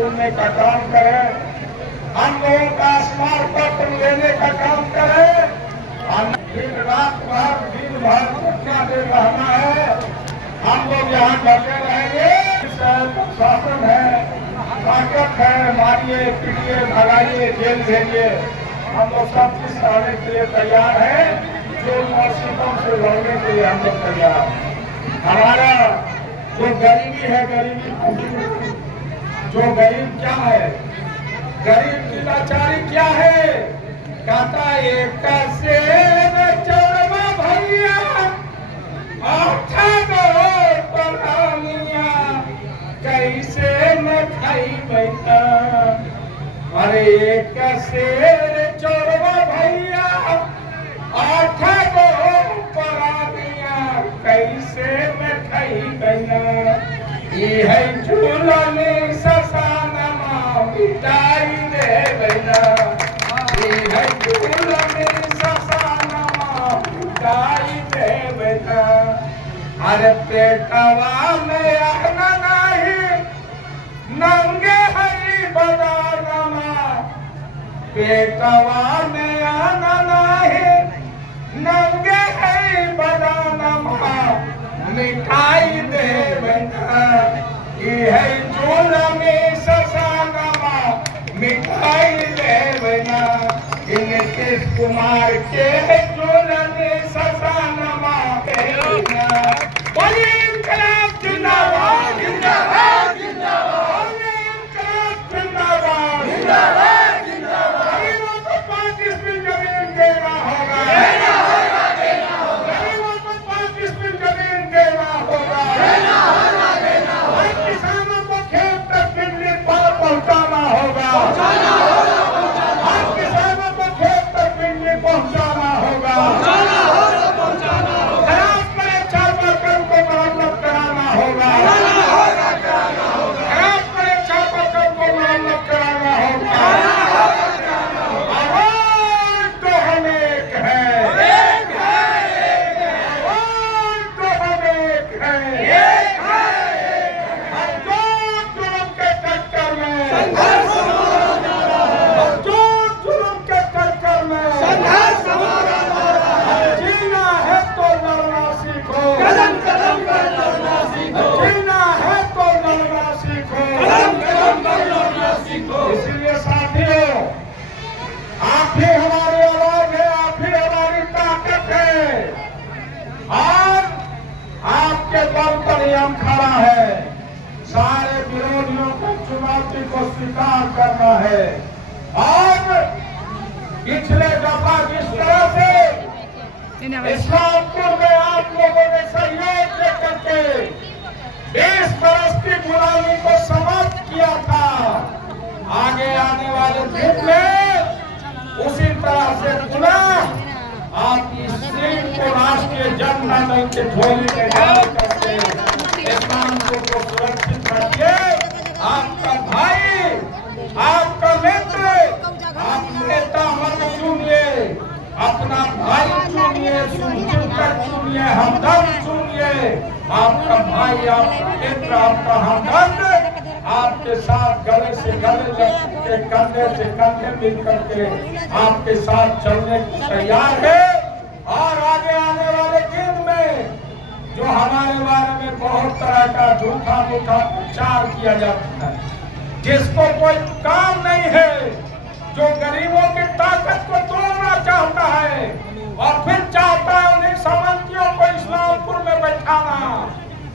सुनने का काम करें, हम लोगों का स्मार्ट पत्र लेने का काम करें। दिन रात भर दिन भर घटना दे रहना है, हम लोग यहाँ डटे रहेंगे। प्रशासन है, ताकत है, मारिए पीटिए भगाइए जेल भेजिए, हम लोग सब कुछ करने के लिए तैयार हैं। जो मुसीबतों से लड़ने के लिए हम लोग तैयार हैं। हमारा जो गरीबी है, गरीबी जो गरीब क्या है, गरीब की लाचारी क्या है, कहता एक से चौरवा भैया कैसे न खाई बैठा। अरे एक शेर चौरवा भैया आठ गो परानिया कैसे न खाई बैठा। ये है झूला में ससानमा मिटाई दे बैठा। ये है झूला में ससानमा मिटाई दे बैठा। अरे पेटवा में आना नहीं नंगे हरी बदानमा। पेटवा में आना नहीं नंगे हरी बदानमा मिठाई दे बैठा। ये है झूला में ससानमा मिठाई दे बैठा। नीतीश कुमार के झूला में ससानमा जिंदाबाद जिंदाबाद जिंदाबाद जिंदाबाद जिंदाबाद जिंदाबाद। गरीबों को 35 फीट जमीन देना होगा, देना होगा, देना होगा। गरीबों को 35 फीट जमीन देना होगा, देना होगा, देना होगा। किसानों को खेत तक बिजली पार पहुंचाना होगा, पहुंचाना होगा, पहुंचाना। किसानों को खेत तक बिजली पहुंचाना होगा, पहुंचाना होगा, पहुंचाना होगा। खराब पड़े चार वर्कर को मरम्मत कराना होगा, कराना होगा, कराना होगा। खराब पड़े चार वर्कर को मरम्मत कराना होगा, कराना होगा, कराना होगा। आवाज तो हम एक है, एक है, एक है। आवाज तो हम एक है, एक है, एक है। हम जोर जुल्म के टक्कर में संघर्ष हमारा नारा है। हम जोर जुल्म के टक्कर में संघर्ष हमारा नारा है। जीना है तो लड़ना सीखो, कदम कदम पर लड़ना सीखो। जीना है तो लड़ना सीखो, कदम कदम पर लड़ना सीखो। इसलिए साथियों, आप ही हमारी आवाज है, आप ही हमारी ताकत है। और आपके बल पर ही हम खड़ा है। सारे विरोधियों को चुनौती को स्वीकार करना है। और पिछले दफा जिस तरह से इस्लामपुर में आप लोगों ने सहयोग देकर के 20 बरस की गुलामी को समाप्त किया था, आगे आने वाले दिन में उसी तरह से पुनः आप इस सीट को राष्ट्रीय जनता दल के झोली में डाल करके इस्लामपुर को सुरक्षित रखिए। आपका भाई, आपका मित्र, आप नेता मत चुनिए, अपना भाई चुनिए, सुनकर चुनिए, हमदर्द चुनिए। आपका भाई, आपका मित्र, आपका हमदर्द आपके साथ गले से गले लग के कंधे से कंधे मिल करके आपके साथ चलने को तैयार है। और आगे आने वाले दिन में जो हमारे बारे में बहुत तरह का झूठा मूठा प्रचार किया जाता है, जिसको कोई काम नहीं है, जो गरीबों की ताकत को तोड़ना चाहता है और फिर चाहता है उन्हीं सामंतियों को इस्लामपुर में बैठाना,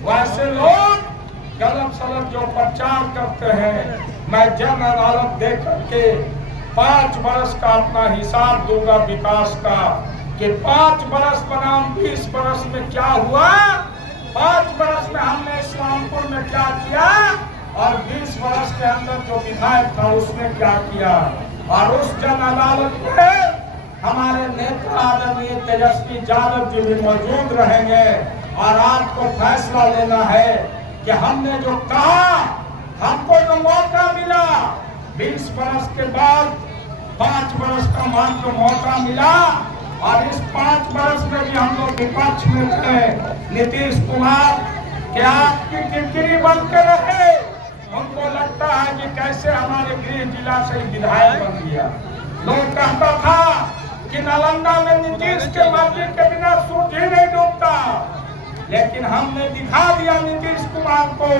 वैसे लोग गलत सलत जो प्रचार करते हैं, मैं जन अदालत दे करके 5 बरस का अपना हिसाब दूंगा विकास का, कि 5 बरस बनाम 20 बरस में क्या हुआ, 5 बरस में हमने इस्लामपुर में क्या किया और 20 बरस के अंदर जो विधायक था उसने क्या किया। और उस जन अदालत में हमारे नेता आदरणीय तेजस्वी यादव जी भी मौजूद रहेंगे और आपको फैसला लेना है कि हमने जो कहा, हमको जो मौका मिला 20 बरस के बाद 5 बरस का मात्र मौका मिला, और इस 5 बरस में भी हम लोग विपक्ष में थे। नीतीश कुमार क्या आपकी किरकिरी बन के रहे उनको लगता है कि कैसे हमारे गृह जिला से विधायक बन गया। लोग कहता था कि नालंदा में नीतीश के मर्जी के बिना सूरज ही नहीं डूबता, लेकिन हमने दिखा दिया नीतीश कुमार को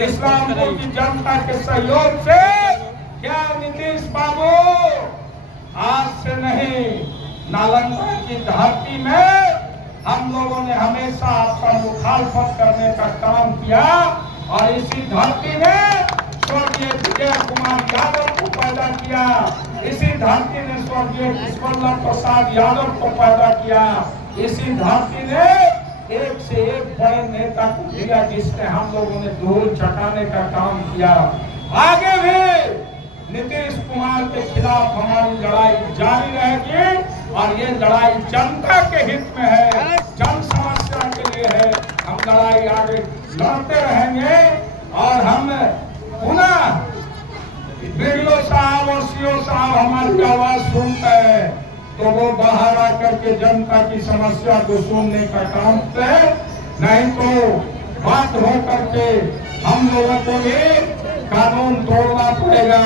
इस्लामपुर की जनता के सहयोग से। क्या नीतीश बाबू आज से नहीं, नालंदा की धरती में हम लोगों ने हमेशा आपका मुखालफत करने का काम किया और इसी धरती में स्वर्गीय विजय कुमार यादव को पैदा किया, इसी धरती ने स्वर्गीय किशोरलाल प्रसाद यादव को पैदा किया, इसी धरती ने एक से एक बड़े नेता को दिया जिसने हम लोगों ने धूल चटाने का काम किया। आगे भी नीतीश कुमार के खिलाफ हमारी लड़ाई जारी रहेगी और ये लड़ाई जनता के हित में है, जन समस्या के लिए है। हम लड़ाई आगे लड़ते रहेंगे और हम पुनः बीडीओ साहब और सीओ साहब हमारी आवाज सुनते हैं तो वो बाहर आकर के जनता की समस्या को सुनने का काम करें, नहीं तो बात हो करके हम लोगों को भी कानून तोड़ना पड़ेगा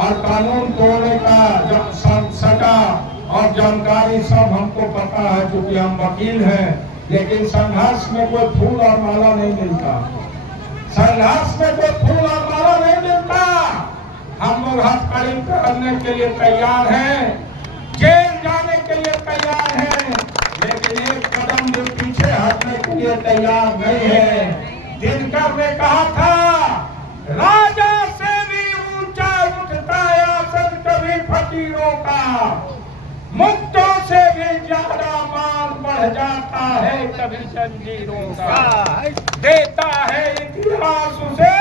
और कानून तोड़ने का सजा और जानकारी सब हमको पता है क्योंकि हम वकील हैं। लेकिन संघर्ष में कोई फूल और माला नहीं मिलता, संघर्ष में कोई फूल और माला नहीं मिलता। हम लोग हथकड़ी करने के लिए तैयार हैं, जेल जाने के लिए तैयार हैं, लेकिन एक कदम भी पीछे हटने के लिए तैयार नहीं है। दिनकर ने कहा था, राजा से भी ऊंचा उठता आसन कभी फकीरों का, मुक्तों से भी ज्यादा मान बढ़ जाता है कभी जंजीरों का। देता है इतिहास उसे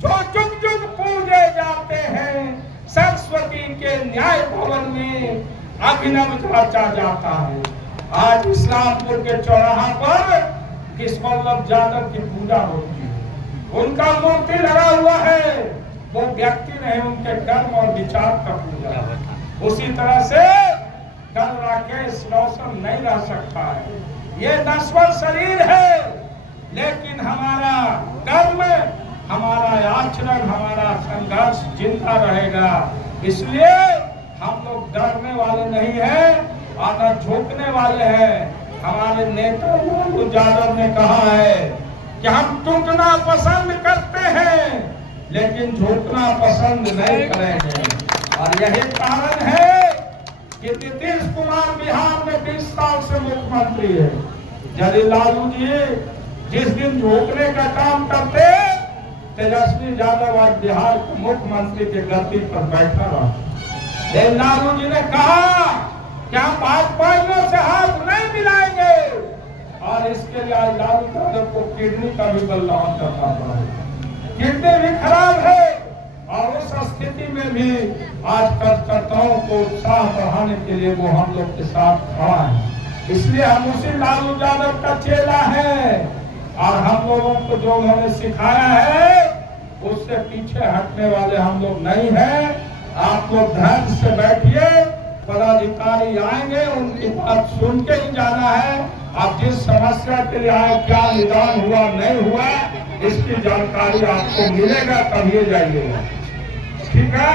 जो जुग जुग पूजे जाते हैं, सरस्वती के न्याय भवन में अभिनव जाचा जाता है। आज इस्लामपुर के चौराहा पर किशोरलाल यादव की पूजा होती है, उनका मूर्ति लगा हुआ है। वो व्यक्ति नहीं, उनके कर्म और विचार का पूजा है। उसी तरह से कल राकेश रोशन नहीं रह सकता है, ये नश्वर शरीर है, लेकिन हमारा कर्म, हमारा आचरण, हमारा संघर्ष जिंदा रहेगा। इसलिए हम लोग डरने वाले नहीं हैं और न झुकने वाले हैं। हमारे नेता लालू यादव ने कहा है कि हम टूटना पसंद करते हैं लेकिन झुकना पसंद नहीं करेंगे। और यही कारण है कि नीतीश कुमार बिहार में 20 साल से मुख्यमंत्री है। यदि लालू जी जिस दिन झुकने का काम करते, तेजस्वी यादव आज बिहार के मुख्यमंत्री के गद्दी पर बैठा रहा। लालू जी ने कहा कि हम भाजपाइयों से हाथ नहीं मिलाएंगे और इसके लिए आज लालू यादव को किडनी का भी बलिदान करना पड़ा। किडनी भी खराब है और उस स्थिति में भी आज कार्यकर्ताओं को उत्साह बढ़ाने के लिए वो हम लोग के साथ खड़ा है। इसलिए हम उसी लालू यादव का चेला है और हम लोगों को जो उन्होंने सिखाया है उससे पीछे हटने वाले हम लोग नहीं हैं। आप लोग धैर्य से बैठिए, पदाधिकारी आएंगे, उनकी बात सुन के ही जाना है। आप जिस समस्या के लिए आए, क्या निदान हुआ नहीं हुआ, इसकी जानकारी आपको मिलेगा, तभी जाइएगा। ठीक है।